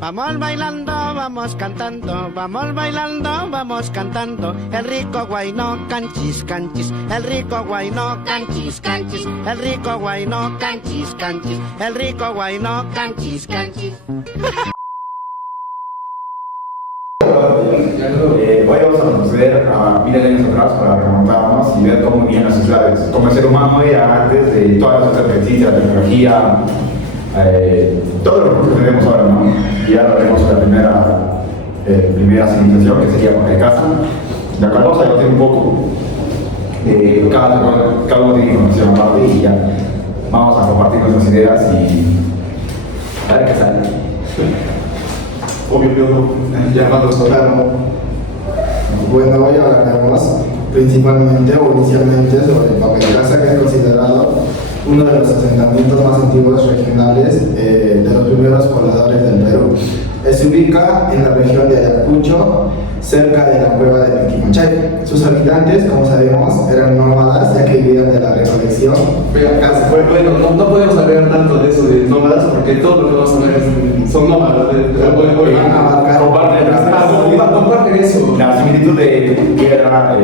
Vamos bailando, vamos cantando, vamos bailando, vamos cantando. El rico guayno, canchis, canchis. El rico guayno, canchis, canchis. El rico guayno, canchis, canchis. El rico guayno, canchis, canchis. Hoy vamos a proceder a miles de años atrás para remontarnos y ver cómo vivían las sociedades. Como el ser humano era antes de todas las cosas que existen, la tecnología, todos los recursos que tenemos ahora, ¿no? Y ahora veremos la primera civilización, que sería la de casa, la cual vamos a debatir un poco. Cada uno tiene información aparte y ya vamos a compartir nuestras ideas y a ver qué sale. Obvio, llamado Solano. Bueno, hoy hablaremos principalmente o inicialmente sobre el papel de casa, que es considerado uno de los asentamientos más antiguos regionales de los primeros pobladores del Perú. Se ubica en la región de Ayacucho, cerca de la cueva de Piquimachay. Sus habitantes, como sabemos, eran nómadas, ya que vivían de la recolección. Bueno, no podemos hablar tanto de eso de nómadas, porque todo lo que vamos a ver son nómadas. Comparten eso. La similitud de guerra,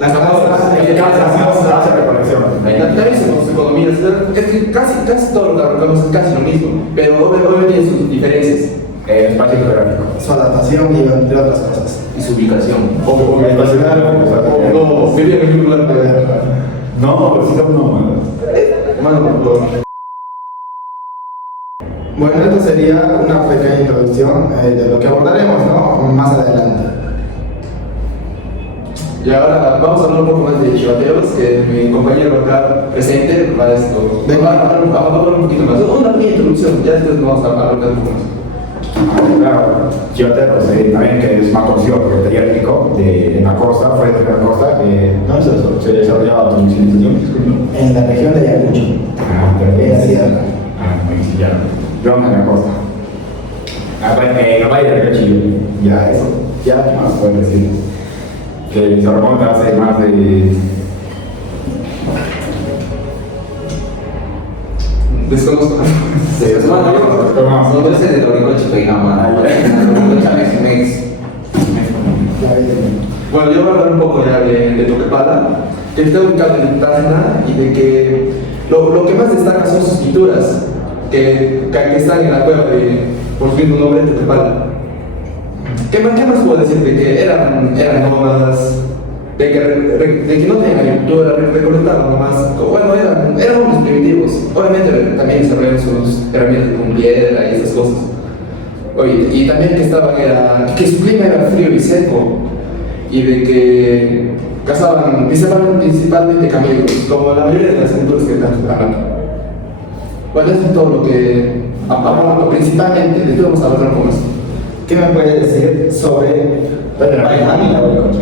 Las casas hace recolección. también se conoce economía. Es que casi todo lo que hablamos es casi lo mismo, pero obviamente tiene sus diferencias. Espacio geográfico. Su adaptación y entre otras cosas. Y su ubicación. O estacionario. No, vivía en un lugar. No, sí son nómadas. Bueno, esto sería una pequeña introducción de lo que abordaremos, ¿no? Más adelante. Y ahora vamos a hablar un poco más de chivateos, que mi compañero acá presente va a hablar un poquito más. Una pequeña introducción, ya después vamos a hablar un poco más. Claro, Chivateros, también que es más conocido por el taller rico en la costa, fue de la costa, ¿dónde se desarrollaba tu civilización? En la región de Ayacucho. En la sierra. Sí, ya. Yo en la costa. En la valle del río Chile. Ya, eso. Ya, ¿qué más puedes decir? Que se remonta hace más de... Desconozco. No es el de Oricoche, Peijama. Bueno, yo voy a hablar un poco ya de Toquepala, que está ubicado en Tacna y de que lo que más destaca son sus pinturas que están en la cueva por su mismo nombre, Toquepala. ¿Qué más puedo decir? De que eran nómadas, de que no tenían agricultura, recolectaban nomás. Bueno, eran hombres primitivos. Obviamente también desarrollaron sus herramientas con piedra y esas cosas. Oye, y también que su clima era frío y seco, y de que cazaban principalmente camellos, como la mayoría de las culturas que están hablando. Bueno, eso es todo lo que hablamos principalmente. ¿De qué vamos a hablar con esto? ¿Qué me puedes decir sobre Paiján y la Oricoche?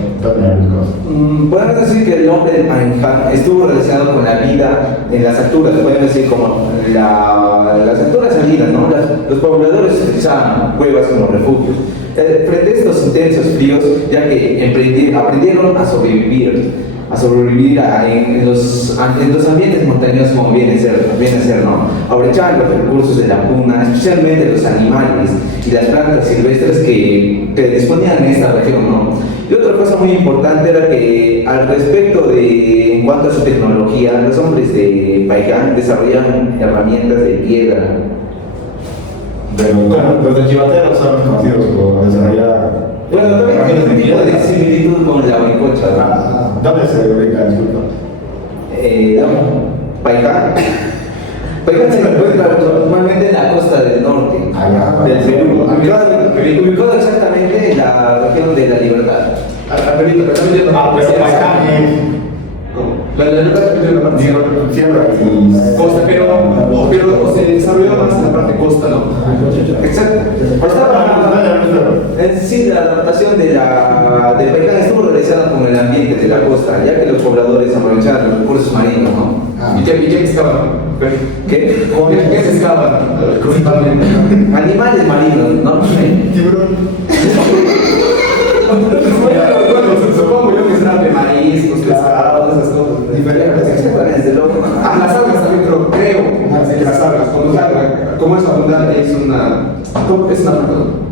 Podemos decir que el nombre de Paiján estuvo relacionado con la vida en las alturas, podemos decir como las alturas salidas, ¿no? Los pobladores utilizaban cuevas como refugios. Frente a estos intensos fríos, ya que aprendieron a sobrevivir en los ambientes montañosos como viene a ser, ¿no? Aprovechar los recursos de la puna, especialmente los animales y las plantas silvestres que disponían en esta región, ¿no? Y otra cosa muy importante era que en cuanto a su tecnología, los hombres de Paiján desarrollaban herramientas de piedra. Bueno, los de Chivateros son conocidos por desarrollar... Bueno, también hay un tipo de similitud con la Oricocha, ¿no? ¿Dónde se ubica, disculpa? Paiján. Paiján se encuentra normalmente en la costa del norte del Perú, ubicado exactamente en la región de La Libertad. Pero Paiján La libertad es la parte sierra y... costa, pero se desarrolló más en la parte costa, ¿no? Exacto. Sí, la adaptación de Paiján estuvo realizada con el ambiente de la costa, ya que los pobladores aprovechaban los recursos marinos, ¿no? ¿Y qué pescaban? ¿Qué? ¿Qué pescaban principalmente? Animales marinos, ¿no? Supongo yo que serán de mariscos, pescados, esas cosas. Diferentes expresiones de loco. Las algas también creo que las algas, cuando salgan. como es abundante, es una. ¿Cómo? Es una perdón.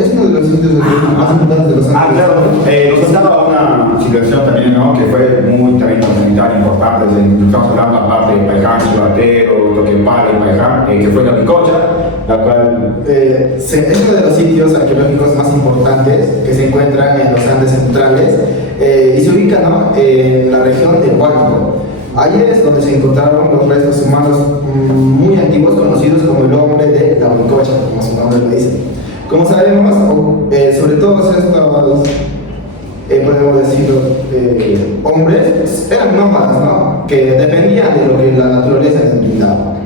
Es uno de los sitios más importantes de los Andes. Claro, nos estaba una situación también, ¿no? Que fue muy también fundamental, importante, estamos hablando aparte de Paiján, Chivatero, Toquepala y Paiján, que fue la Picocha, la cual... Es uno de los sitios arqueológicos más importantes que se encuentran en los Andes centrales y se ubica, ¿no?, en la región de Huánuco. Allí es donde se encontraron los restos humanos muy antiguos conocidos como el hombre de la Picocha, como su nombre lo dice. Como sabemos, sobre todos estos, podemos decirlo, hombres, eran nómadas, ¿no?, que dependían de lo que la naturaleza les brindaba.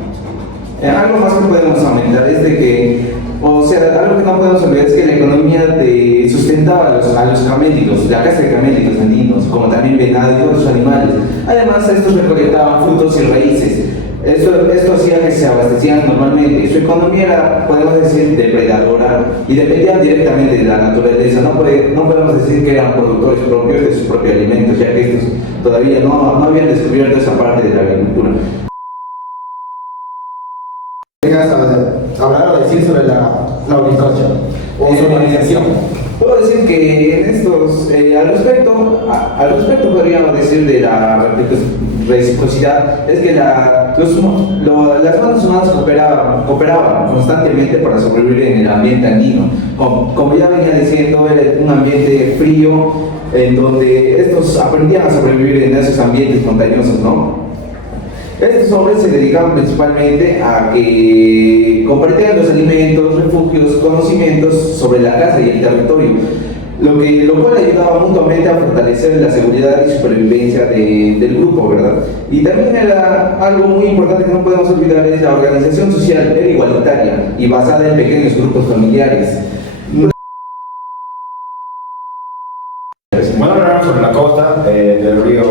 Algo más que podemos aumentar es de que, o sea, algo que no podemos olvidar es que la economía sustentaba a los camélicos, la caza de camélicos andinos, como también venado y otros animales. Además, estos recolectaban frutos y raíces. Esto hacía que se abastecían normalmente. Su economía era, podemos decir, depredadora y dependían directamente de la naturaleza. No podemos decir que eran productores propios de sus propios alimentos, ya que estos todavía no habían descubierto esa parte de la agricultura. ¿Quieres hablar o decir sobre la Uricocha o su organización? Puedo decir que en estos, al respecto podríamos decir de la reciprocidad, es que las bandas humanas cooperaban constantemente para sobrevivir en el ambiente andino. Como ya venía diciendo, era un ambiente frío en donde estos aprendían a sobrevivir en esos ambientes montañosos, ¿no? Estos hombres se dedicaban principalmente a que compartieran los alimentos, refugios, conocimientos sobre la casa y el territorio, lo cual ayudaba mutuamente a fortalecer la seguridad y supervivencia del grupo, ¿verdad? Y también era algo muy importante que no podemos olvidar, es la organización social, era igualitaria y basada en pequeños grupos familiares. Bueno, hablamos sobre la costa del río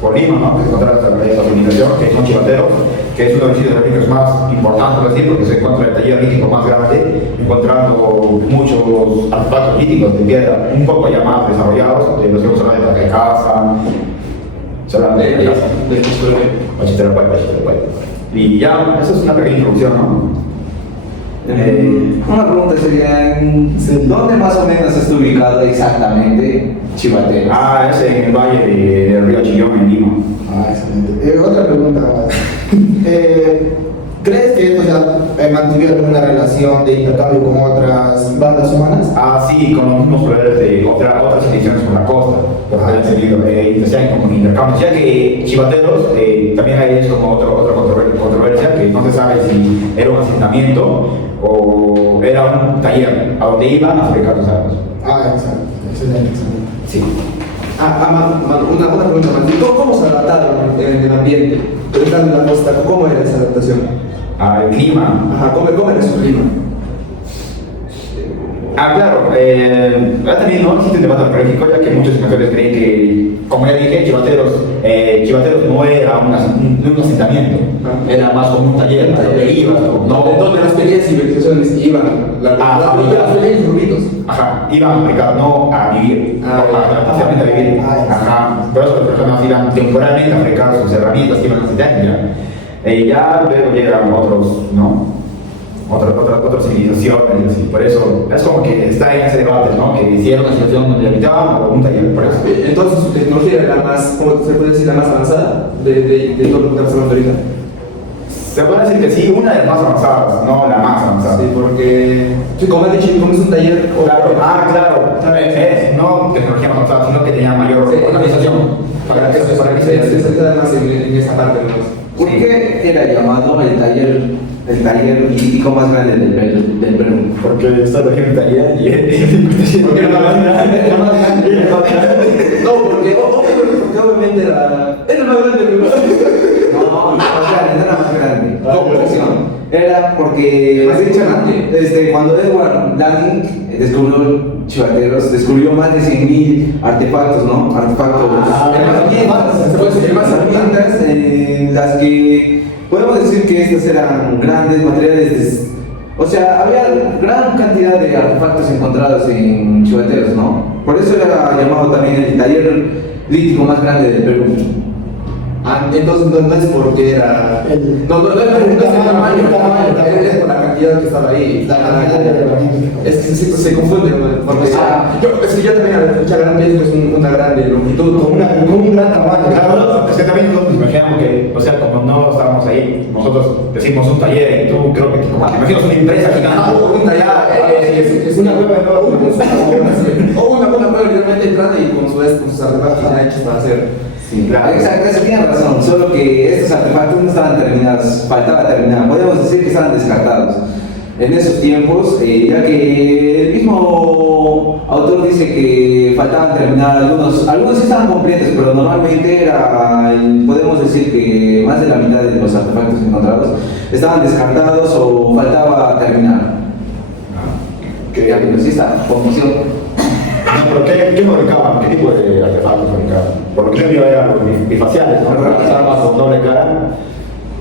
por Lima, ¿no?, que se encuentra esta organización, que son Chivateros, que es uno de los sitios arqueológicos más importantes, así, porque se encuentra el taller lítico más grande, encontrando muchos artefactos líticos de piedra, un poco ya más desarrollados, de los que hemos hablado de Tacacasa, se habla de Chiterapuente. Y ya, eso es una pequeña introducción, ¿no? Una pregunta sería, ¿dónde más o menos está ubicado exactamente Chivatero? Es en el valle del río Chillón, en Lima. Excelente. Otra pregunta. ¿Crees que esto ya mantuvieron una relación de intercambio con otras bandas humanas? Sí, con los mismos proveedores de otras ediciones por la costa, porque han seguido con intercambios, ya que Chivateros también hay es como otra controversia, que no se sabe si era un asentamiento o era un taller a donde iban a fabricar los armas. Exacto. Excelente. Sí. Una pregunta más. ¿Cómo se adaptaron en el ambiente? Estando en la costa, ¿cómo era esa adaptación? El clima. ¿Cómo era su clima? Claro, también no existe un debate arqueológico, ya que muchos investigadores creen que, como ya dije, Chivateros no era un asentamiento, era más como un taller donde ibas, donde las pequeñas civilizaciones iban, las pequeños grupitos. Iban a fabricar, no a vivir, a vivir. Por eso las personas iban temporalmente a fabricar sus herramientas que iban a necesitar. Ya luego llegan otros, ¿no?, otras civilizaciones, y por eso es como que está en ese debate, ¿no?, que si era una situación donde habitaban o un taller, por eso. Entonces su tecnología era la más, ¿cómo se puede decir?, la más avanzada de todo lo que estamos hablando ahorita. Se puede decir que sí, una de las más avanzadas, no la más avanzada. Sí, porque, como he dicho, como es un taller... Claro, no tecnología más avanzada, sino que tenía mayor organización. Para que se centra más en esa parte, ¿no? ¿Por qué era llamado el taller lítico más grande del Perú? Porque está en el taller porque era más grande. No, porque obviamente era más grande que No, era más grande. ¿Cómo? Era porque cuando Edward Laning descubrió Chivateros, descubrió más de 100.000 artefactos, ¿no? Herramientas en las que podemos decir que estas eran grandes materiales, o sea, había gran cantidad de artefactos encontrados en Chivateros, ¿no? Por eso era llamado también el taller lítico más grande del Perú. Entonces no es porque era. No es el tamaño, es por la cantidad que estaba ahí. La cantidad de herramientas. Es que se confunde, porque yo también a mucha gran pienso que es una grande longitud. Con un gran tamaño. Claro, es que también nosotros imaginamos que, o sea, como no estábamos ahí, nosotros decimos un taller y tú creo que como que imaginas una empresa gigante. Un taller, es una cueva de nuevo. O una cueva literalmente entrada y con sus artefactos ya hechos para hacer. Sí, claro, exacto, tienen razón, solo que estos artefactos no estaban terminados, faltaba terminar, podemos decir que estaban descartados en esos tiempos, ya que el mismo autor dice que faltaban terminar algunos sí estaban completos, pero normalmente podemos decir que más de la mitad de los artefactos encontrados estaban descartados o faltaba terminar. Que ya, pero sí está, confusión. No, pero ¿qué fabricaban? ¿Qué tipo de artefactos fabricaban? Por ejemplo, eran los bifaciales, ¿no? Las armas con doble cara,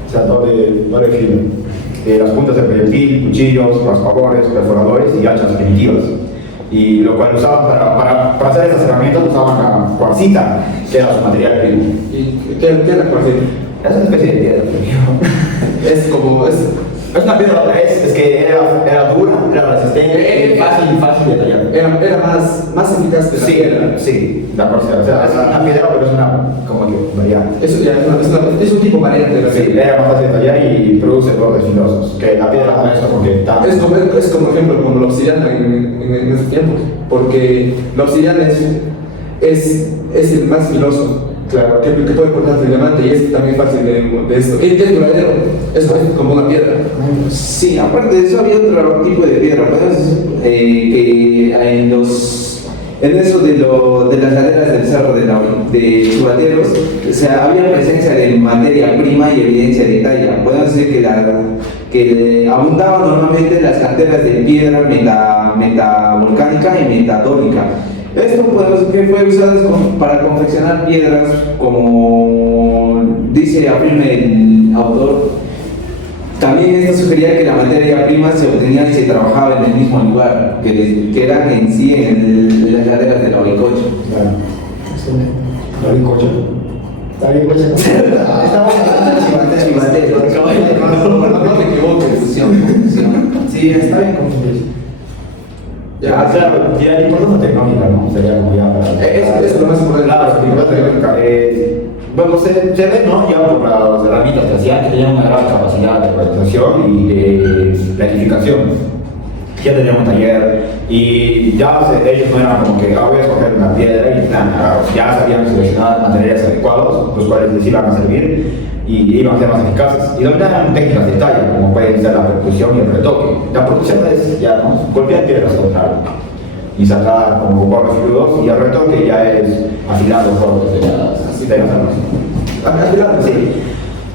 o sea, doble filo. Las puntas de proyectil, cuchillos, raspadores, perforadores y hachas primitivas. Y lo cual usaban para hacer estas herramientas usaban la cuarcita, que era su material primo. ¿Y qué es la cuarcita? Es una especie de piedra, Es como. Es una piedra, es que era dura, era resistente, fácil de tallar. Era más eficaz que la piedra. Sí, la cuarcita. O sea, es una piedra, pero es una, como que, variante. Eso ya es un tipo variante de la Sí, piedra. era más fácil de tallar y produce bordes filosos. Que la piedra no es porque está. Es como ejemplo como la obsidiana en esos tiempos, porque la obsidiana es el más filoso. Claro, que puede cortarse el diamante y es también fácil de esto. Es duradero, es como una piedra. Sí, aparte de eso había otro tipo de piedra, podemos decir que en eso de las laderas del cerro de Chubateros, o sea, había presencia de materia prima y evidencia de talla. Podemos decir que abundaban normalmente las canteras de piedra metavolcánica y metatónica. Esto podemos decir que fue usado para confeccionar piedras, como afirma el autor. También esto sugería que la materia prima se obtenía y se trabajaba en el mismo lugar, que eran en sí en las laderas de la Oricocha. La bizcocha. Está bien, pues. Estamos hablando de Chivateros. No te equivoques. Confusión. Sí, está bien confundido. Ya, claro, ya la importancia tecnológica, ¿no? Sería como ya para. Es lo más importante. Claro, la importancia tecnológica. Bueno, se ve, ¿no? Ya por las herramientas que hacían, que tenían una gran capacidad de organización y de planificación. Ya tenían un taller y ya ellos no eran como que voy a escoger una piedra y ya sabían seleccionar materiales adecuados, los cuales les iban a servir y iban a ser más eficaces. Y dominaban técnicas de talla, como pueden ser la percusión y el retoque. La percusión es ya, ¿no? Golpear piedras contra algo y sacar como bordes fluidos, y el retoque ya es afilar los bordes de las armas. Afilar, sí.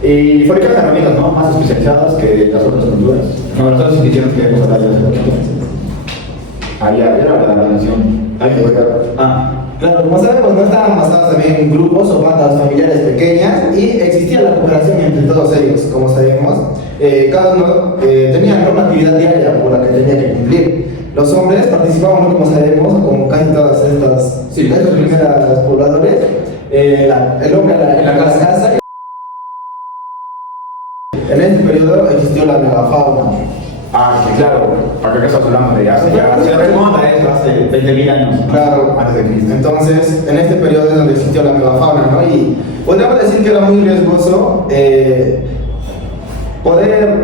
Y fabricar herramientas, ¿no? Más especializadas que las otras culturas. No, las otras instituciones que hemos hablado de era la nación. Claro, como sabemos, no estaban basadas también en grupos o bandas familiares pequeñas y existía la cooperación entre todos ellos, como sabemos. Cada uno tenía una actividad diaria por la que tenía que cumplir. Los hombres participaban, ¿no? Como sabemos, como casi todas estas primeras pobladores, el hombre en la casa. En este periodo existió la megafauna. Sí, claro, para que estás hablando de hace ya, se remonta a eso hace 20.000 años. Claro, antes de Cristo. Entonces, en este periodo es donde existió la megafauna, ¿no? Y podríamos decir que era muy riesgoso poder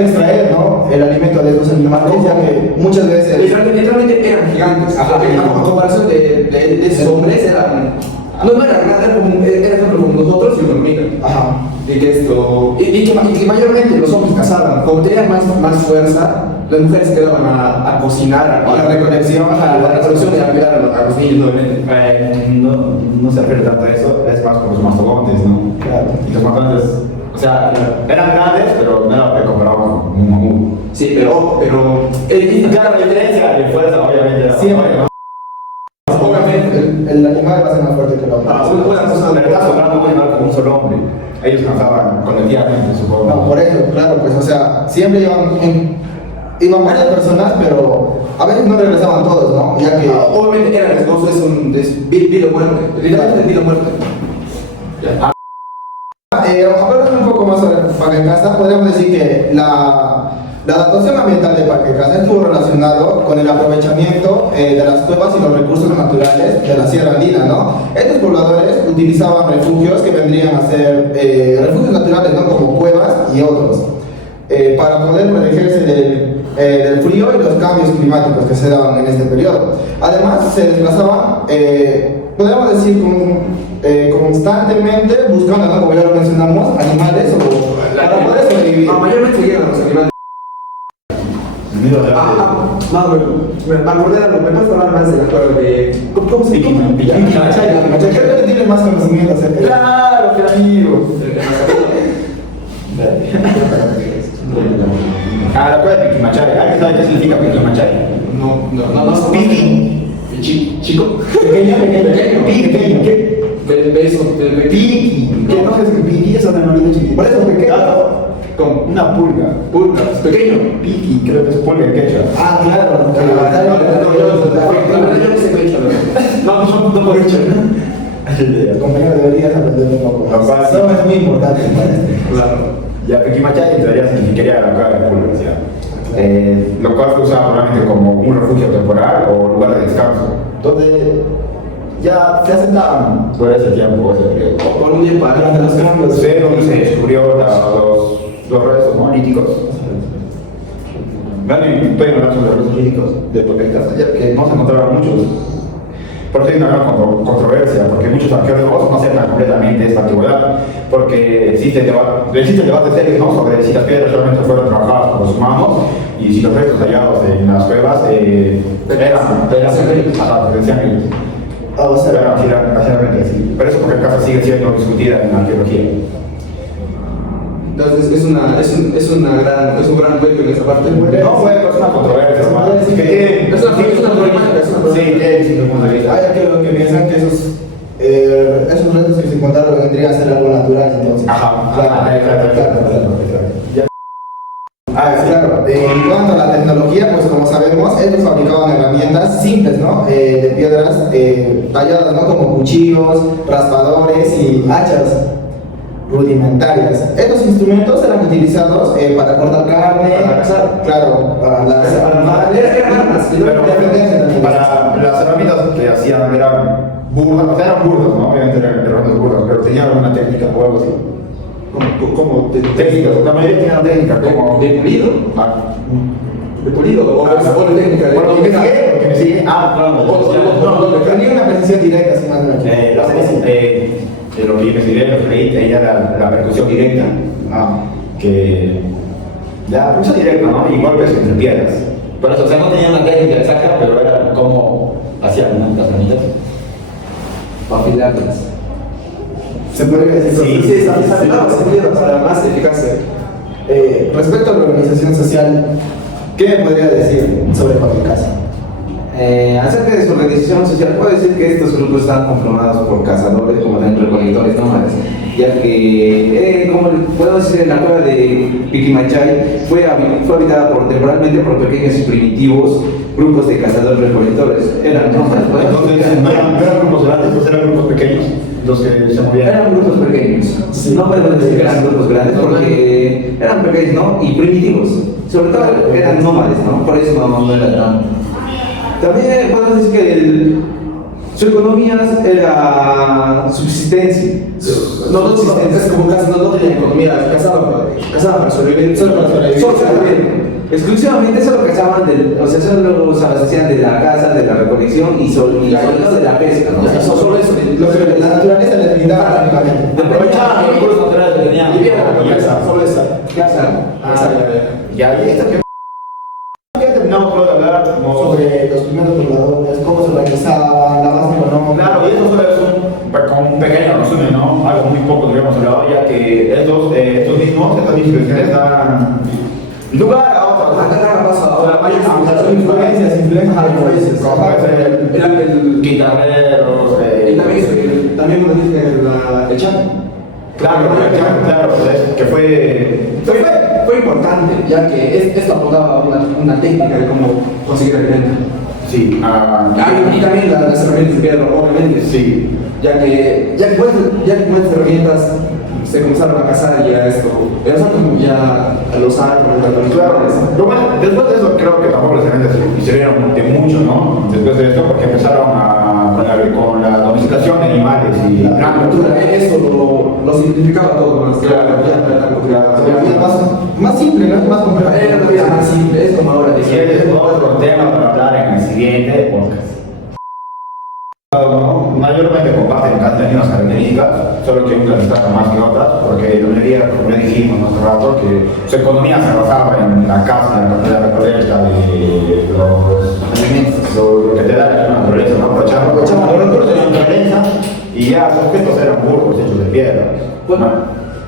extraer, ¿no? El alimento de estos animales, ya que muchas veces. Literalmente eran gigantes. A comparación de esos hombres, no eran grandes, eran como nosotros y una hormiga. Ajá. Y que mayormente los hombres cazaban. Como tenían más fuerza, las mujeres se quedaban a cocinar, a la recolección, y a cuidar a los niños, obviamente. No se refiere tanto a eso, es más como los mastodontes, ¿no? Claro. Y los mastodontes, o sea, eran grandes, pero no era comparado con un mamut. Sí, pero Claro, la diferencia de fuerza, obviamente. Siempre. Obviamente. El animal va a ser más fuerte que el hombre. Pero estás hablando de un animal como un solo hombre. Ellos cansaban colectivamente, supongo. No, por eso, claro, pues, o sea, siempre iban varias personas, pero a veces no regresaban todos, ¿no? Ya que Obviamente era riesgoso, es vida o muerte. Literalmente vida o muerte. Hablando un poco más sobre Parque Casa, podríamos decir que la adaptación ambiental de Parque Casa estuvo relacionado con el aprovechamiento de las cuevas y los recursos naturales de la Sierra Andina, ¿no? Estos pobladores utilizaban refugios que vendrían a ser refugios naturales, ¿no? Como cuevas y otros, para poder protegerse del frío y los cambios climáticos que se daban en este periodo. Además, se desplazaban, podríamos decir, constantemente buscando, ¿no? Como ya lo mencionamos, animales para poder sobrevivir. Mayormente se llegan los animales. Me acordé de algo, me puedes hablar más de la cueva de. ¿Cómo se llama? Creo que tiene más conocimiento acerca de Claro, qué amigo. La cueva de Piquimachay. ¿Alguien sabe qué significa Piquimachay? No. Piqui. Chico. pequeño. Piqui. Beso. Piqui. ¿Qué no es que piqui es un animalito chiquito? Por eso pequeño. Como una pulga. Pulga, pequeño. Piqui, creo que es pulga en quechua. Ah, claro. Yo no sé qué he hecho. No por hecho. Compañero, deberías aprender un poco más. Papá, Eso es muy importante para este. Claro. Ya, Piquimachay en teoría significaría la cueva de pulgas, ya. Lo cual fue usado probablemente como un refugio temporal o lugar de descanso, donde ya se asentaban por ese tiempo, ese periodo. Por un día para los cambios. Sé donde se descubrió los restos, ¿no? Líticos. Pueden hablar sobre los restos líticos de Parque Casa, ya que no se encontraban muchos. Por eso hay una gran controversia, porque muchos arqueólogos no aceptan completamente esta antigüedad, porque existen debates serios, ¿no? Sobre si las piedras realmente fueron trabajadas por los humanos y si los restos hallados en las cuevas pertenecían a ellos. O sea, Sí. Por eso Parque Casa sigue siendo discutida en la arqueología. Entonces es un gran hueco en esa parte. No, bueno, es una controversia, hermano. Es una problemática. Sí, tiene distintos puntos de vista. hay aquellos que piensan que esos restos que se encontraron vendrían a ser algo natural, entonces. Claro. En cuanto a la tecnología, pues como sabemos, ellos fabricaban herramientas simples, ¿no? De piedras talladas, ¿no? Como cuchillos, raspadores y hachas rudimentarias. Estos instrumentos eran utilizados para cortar carne, para cazar. claro, para las armas, y luego defenderse también. Para las herramientas que hacían eran burdas, o sea, eran burdas, ¿no? Obviamente eran herramientas burdas, pero tenían alguna técnica o algo así. Como Técnicas, la mayoría tenían técnica como... de pulido. De pulido o de técnica de. Bueno, ¿qué me sigue? No, tenía una precisión directa, sin más de lo que yo investigué, lo que leí, ella era la percusión directa, que la percusión directa, ¿no? Y golpes entre piedras. Por eso, o sea, no tenía una técnica exacta, pero era como hacían, ¿no? Las herramientas. Para afilarlas. Se podría decir. Sí, para más eficacia. Respecto a la organización social, ¿qué me podría decir sobre Parque Casa? Acerca de su organización social, puedo decir que estos grupos están conformados por cazadores como también recolectores nómades, ya que, como podemos decir, en la cueva de Piquimachay fue habitada temporalmente por pequeños y primitivos grupos de cazadores recolectores. Eran nómades, Entonces, no eran grupos grandes, eran grupos pequeños los que se movían. eran grupos pequeños. No podemos decir que eran grupos grandes porque eran pequeños, ¿no? Y primitivos. Sobre todo eran nómades, ¿no? Por eso no era tan. También podemos decir que su economía era subsistencia. No subsistencia, es como casi no tenían economía, cazaban para sobrevivir. Solo para sobrevivir. Exclusivamente solo cazaban, o sea, solo se abastecían de la caza, de la recolección y solo de la pesca, ¿no? Solo eso. Lo que la naturaleza les brindaba prácticamente. Aprovechaban los recursos naturales que tenían. Solo esa. Ya, y esto que terminamos creo de hablar como Sobre los primeros pobladores, cómo se organizaban, la base económica. Claro, y eso solo es como un pequeño resumen, ¿no? Algo muy poco que habíamos hablado, ya que estas instituciones dan lugar a otras. Influencias. Como puede ser el guitarreros, Y también uno dice el Chaco. claro, que fue fue importante, ya que esto aportaba una técnica de cómo conseguir alimento. Sí, Y también las herramientas de piedra, obviamente. sí. Ya que con estas herramientas se comenzaron a cazar ya esto. Empezaron ya a los árboles, a los Claro, árboles. pero bueno, después de eso creo que tampoco las herramientas sirvieron de mucho, ¿no? Después de esto, porque empezaron con la domesticación de animales y La cultura, eso lo simplificaba todo más. Claro, La vida más simple, ¿no? Más compleja. Era la vida más simple, es como ahora. Y es otro tema para hablar en el siguiente podcast. Mayormente comparten casi las mismas características, solo que unas destacan más que otras, porque la mayoría, como ya dijimos hace rato, que su economía se basaba en la caza, en la recolecta de los alimentos, lo que te da la naturaleza, ¿no? Aprovechaban los recursos de la naturaleza y ya sus objetos eran burros hechos de piedra.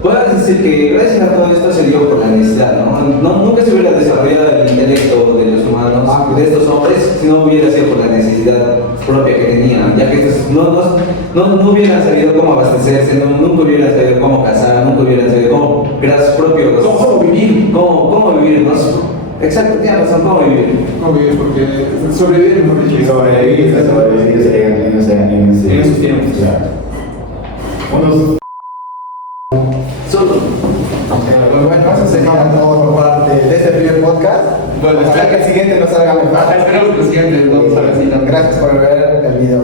Puedes decir que gracias a todo esto se dio por la necesidad, ¿no? Nunca se hubiera desarrollado el intelecto de los humanos, de estos hombres, si no hubiera sido por la necesidad propia que tenían, ya que estos no hubieran sabido cómo abastecerse, nunca hubieran sabido cómo cazar, nunca hubieran sabido cómo crear sus propios... ¿Cómo vivir? ¿Cómo vivir, no? Exacto, tienes razón, ¿cómo vivir? ¿Cómo vivir? Porque sobrevivir, mejor dicho. Sobrevivir en esos tiempos. Unos Bueno, eso sería todo por parte de este primer podcast. Bueno, Ojalá que el siguiente nos salga mejor. Esperamos que el siguiente no salga así. Gracias por ver el video.